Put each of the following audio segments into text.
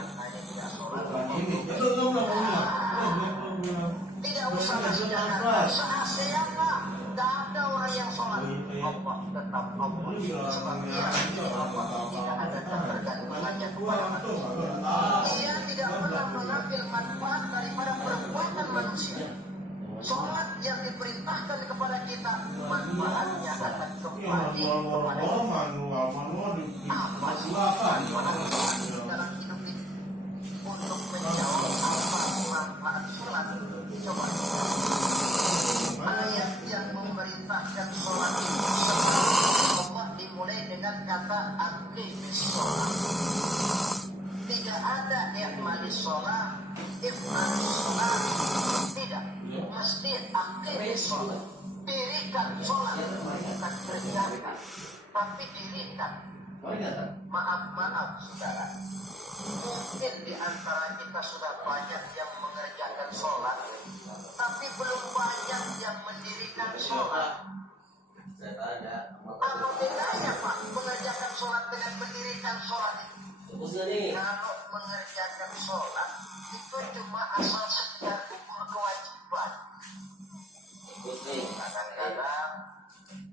hanya tidak sholat. Tidak usah se-ASEAN lah, tidak ada orang yang sholat. Allah tetap Allah. Seperti Allah tidak ada ketergantungannya kepada manusia. Dia tidak pernah mengambil manfaat daripada perbuatan manusia. Sholat yang diperintahkan kepada kita, manfaatnya akan kembali kepada kita. Apa sih manfaat dalam hidup ini? Untuk menjawab apa manfaat sholat, coba ayat yang memerintahkan sholat itu Allah dimulai dengan kata aqimis sholat. Tidak ada i'malis sholat, if'alis sholat, tidak. Mesti aqimis sholat. Dirikan sholat, bukan kerjakan, tapi dirikan. Maaf saudara, mungkin di antara kita sudah banyak yang mengerjakan sholat, tapi belum banyak yang mendirikan sholat. Apa bedanya Pak mengerjakan sholat dengan mendirikan sholat itu? Kalau mengerjakan sholat itu cuma asal sekedar ukur kewajiban. Kadang-kadang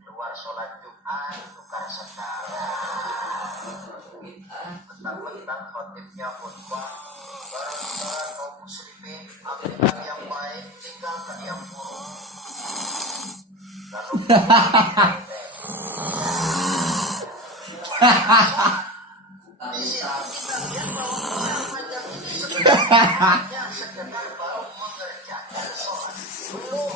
keluar sholat Jumat tukar sekarang, mentang-mentang khotibnya khutbah, barang-barang kaum muslimin ambilkan yang baik, tinggalkan yang buruk. Lalu di situ kita lihat bahwa orang macam ini sebenarnya sekedar baru mengerjakan sholat, belum